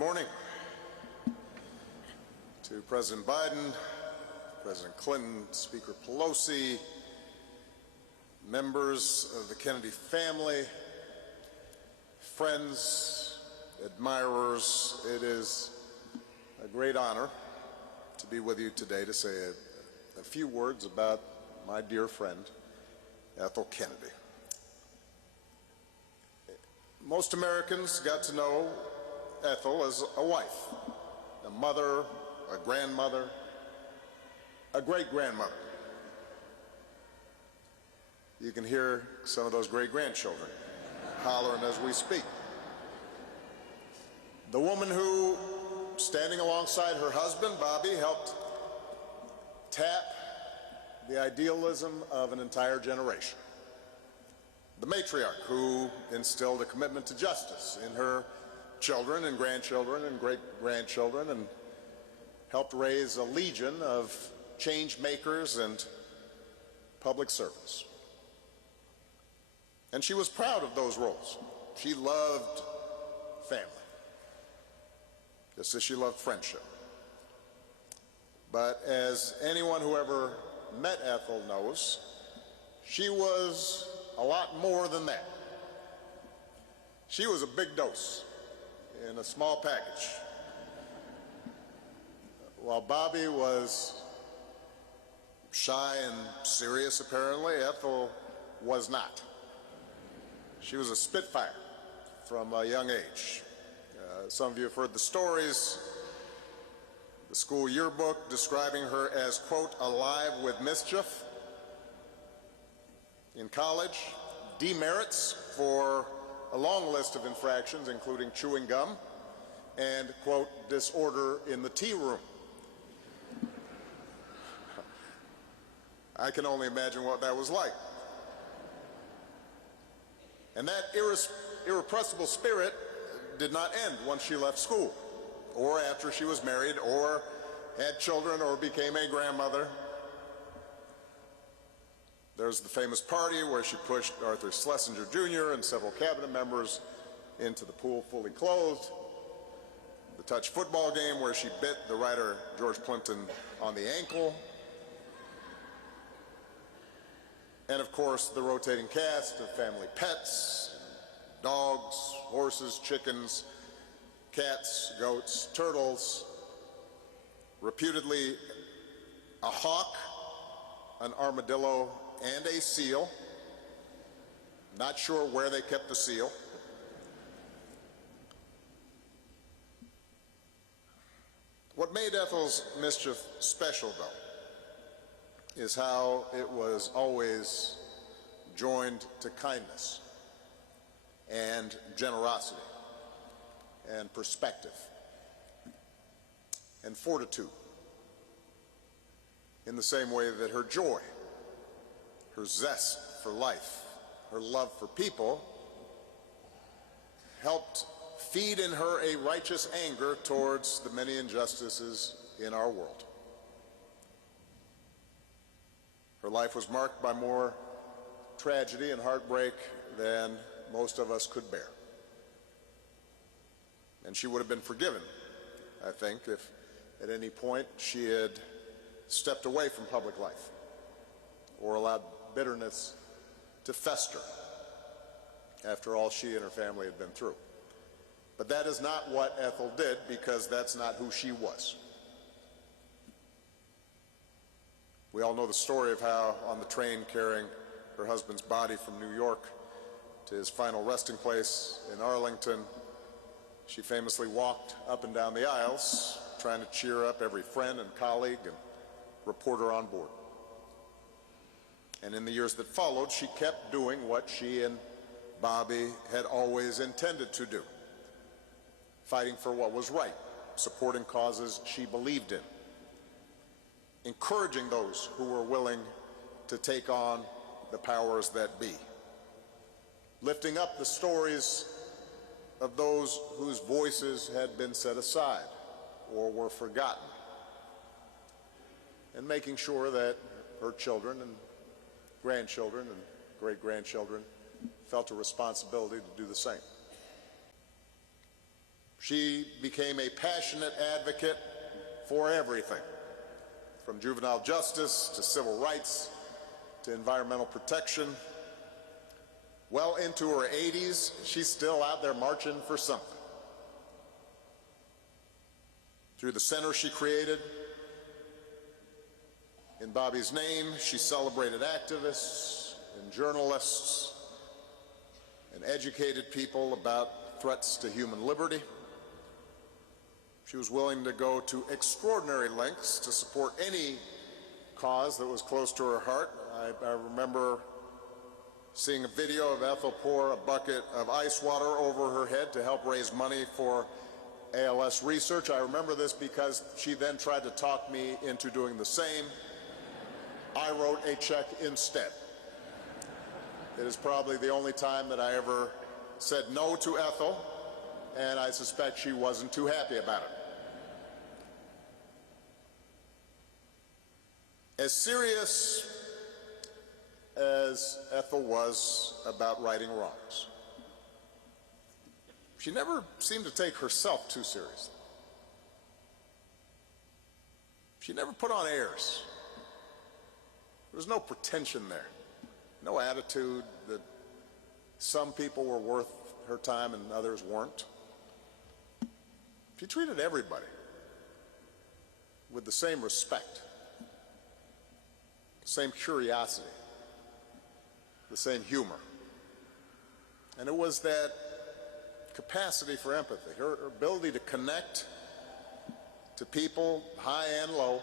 morning to President Biden, President Clinton, Speaker Pelosi, members of the Kennedy family, friends, admirers. It is a great honor to be with you today to say a few words about my dear friend, Ethel Kennedy. Most Americans got to know Ethel as a wife, a mother, a grandmother, a great-grandmother. You can hear some of those great-grandchildren hollering as we speak. The woman who, standing alongside her husband, Bobby, helped tap the idealism of an entire generation. The matriarch who instilled a commitment to justice in her children and grandchildren and great-grandchildren and helped raise a legion of change makers and public servants. And she was proud of those roles. She loved family, just as she loved friendship. But as anyone who ever met Ethel knows, she was a lot more than that. She was a big dose in a small package. While Bobby was shy and serious, apparently, Ethel was not. She was a spitfire from a young age. Some of you have heard the stories. The school yearbook describing her as, quote, alive with mischief. In college, demerits for a long list of infractions, including chewing gum and, quote, disorder in the tea room. I can only imagine what that was like. And that irrepressible spirit did not end once she left school, or after she was married, or had children, or became a grandmother. There's the famous party where she pushed Arthur Schlesinger Jr. and several cabinet members into the pool fully clothed. The touch football game where she bit the writer George Plimpton on the ankle. And of course, the rotating cast of family pets, dogs, horses, chickens, cats, goats, turtles, reputedly a hawk, an armadillo, and a seal. Not sure where they kept the seal. What made Ethel's mischief special, though, is how it was always joined to kindness and generosity and perspective and fortitude, in the same way that her joy, her zest for life, her love for people, helped feed in her a righteous anger towards the many injustices in our world. Her life was marked by more tragedy and heartbreak than most of us could bear. And she would have been forgiven, I think, if at any point she had stepped away from public life or allowed bitterness to fester after all she and her family had been through. But that is not what Ethel did, because that's not who she was. We all know the story of how, on the train carrying her husband's body from New York to his final resting place in Arlington, she famously walked up and down the aisles trying to cheer up every friend and colleague and reporter on board. And in the years that followed, she kept doing what she and Bobby had always intended to do, fighting for what was right, supporting causes she believed in, encouraging those who were willing to take on the powers that be, lifting up the stories of those whose voices had been set aside or were forgotten, and making sure that her children and grandchildren and great-grandchildren felt a responsibility to do the same. She became a passionate advocate for everything, from juvenile justice to civil rights to environmental protection. Well into her 80s, she's still out there marching for something. Through the center she created, in Bobby's name, she celebrated activists and journalists and educated people about threats to human liberty. She was willing to go to extraordinary lengths to support any cause that was close to her heart. I remember seeing a video of Ethel pour a bucket of ice water over her head to help raise money for ALS research. I remember this because she then tried to talk me into doing the same. I wrote a check instead. It is probably the only time that I ever said no to Ethel, and I suspect she wasn't too happy about it. As serious as Ethel was about righting wrongs, she never seemed to take herself too seriously. She never put on airs. There was no pretension there, no attitude that some people were worth her time and others weren't. She treated everybody with the same respect, the same curiosity, the same humor. And it was that capacity for empathy, her ability to connect to people high and low,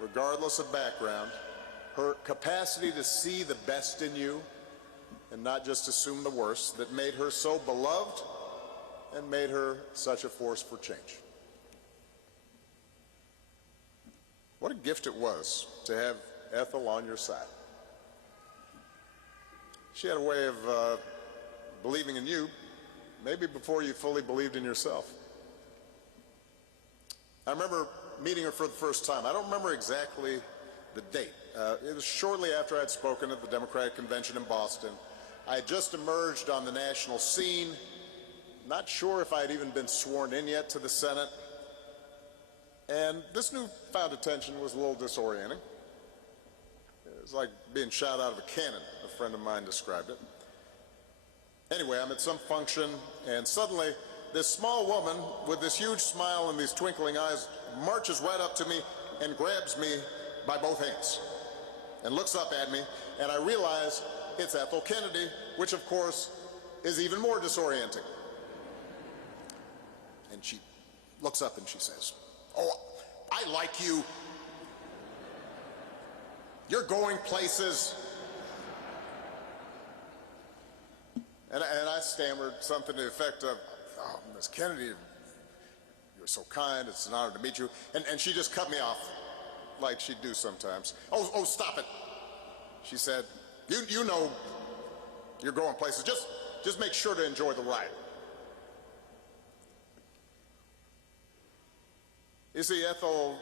regardless of background, her capacity to see the best in you and not just assume the worst, that made her so beloved and made her such a force for change. What a gift it was to have Ethel on your side. She had a way of believing in you, maybe before you fully believed in yourself. I remember meeting her for the first time. I don't remember exactly the date. It was shortly after I'd spoken at the Democratic Convention in Boston. I had just emerged on the national scene, not sure if I had even been sworn in yet to the Senate, and this newfound attention was a little disorienting. It was like being shot out of a cannon, a friend of mine described it. Anyway, I'm at some function, and suddenly this small woman with this huge smile and these twinkling eyes marches right up to me and grabs me by both hands and looks up at me, and I realize it's Ethel Kennedy, which of course is even more disorienting. And she looks up and she says, "Oh, I like you. You're going places." And I stammered something to the effect of, "Oh, Miss Kennedy, you're so kind. It's an honor to meet you." And she just cut me off, like she'd do sometimes. Oh, stop it," she said. You know you're going places. Just make sure to enjoy the ride." You see, Ethel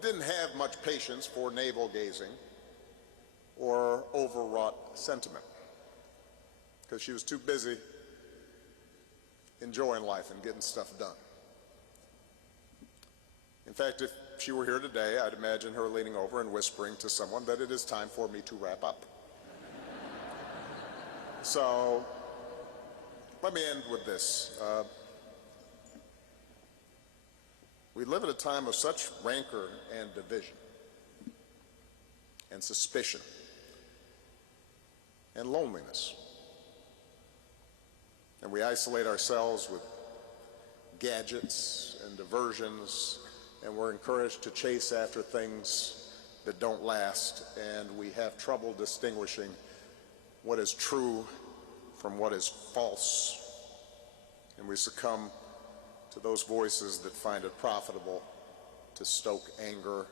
didn't have much patience for navel-gazing or overwrought sentiment, because she was too busy enjoying life and getting stuff done. In fact, if she were here today, I'd imagine her leaning over and whispering to someone that it is time for me to wrap up. So let me end with this. We live at a time of such rancor and division and suspicion and loneliness. And we isolate ourselves with gadgets and diversions, and we're encouraged to chase after things that don't last, and we have trouble distinguishing what is true from what is false, and we succumb to those voices that find it profitable to stoke anger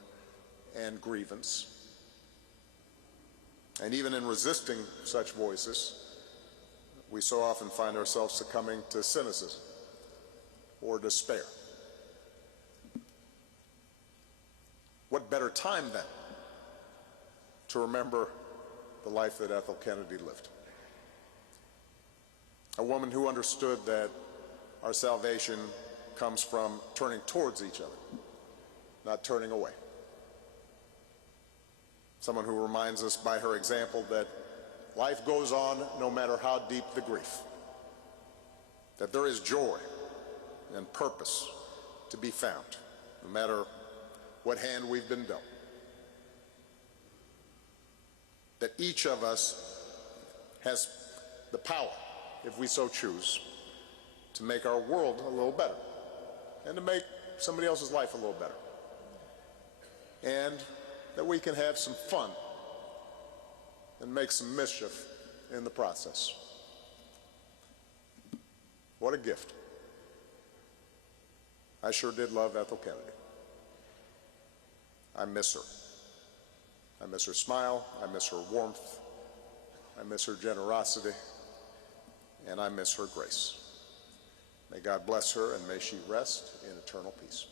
and grievance. And even in resisting such voices, we so often find ourselves succumbing to cynicism or despair. What better time then to remember the life that Ethel Kennedy lived? A woman who understood that our salvation comes from turning towards each other, not turning away. Someone who reminds us by her example that life goes on no matter how deep the grief, that there is joy and purpose to be found, no matter what hand we've been dealt, that each of us has the power, if we so choose, to make our world a little better and to make somebody else's life a little better, and that we can have some fun and make some mischief in the process. What a gift. I sure did love Ethel Kennedy. I miss her. I miss her smile, I miss her warmth, I miss her generosity, and I miss her grace. May God bless her, and may she rest in eternal peace.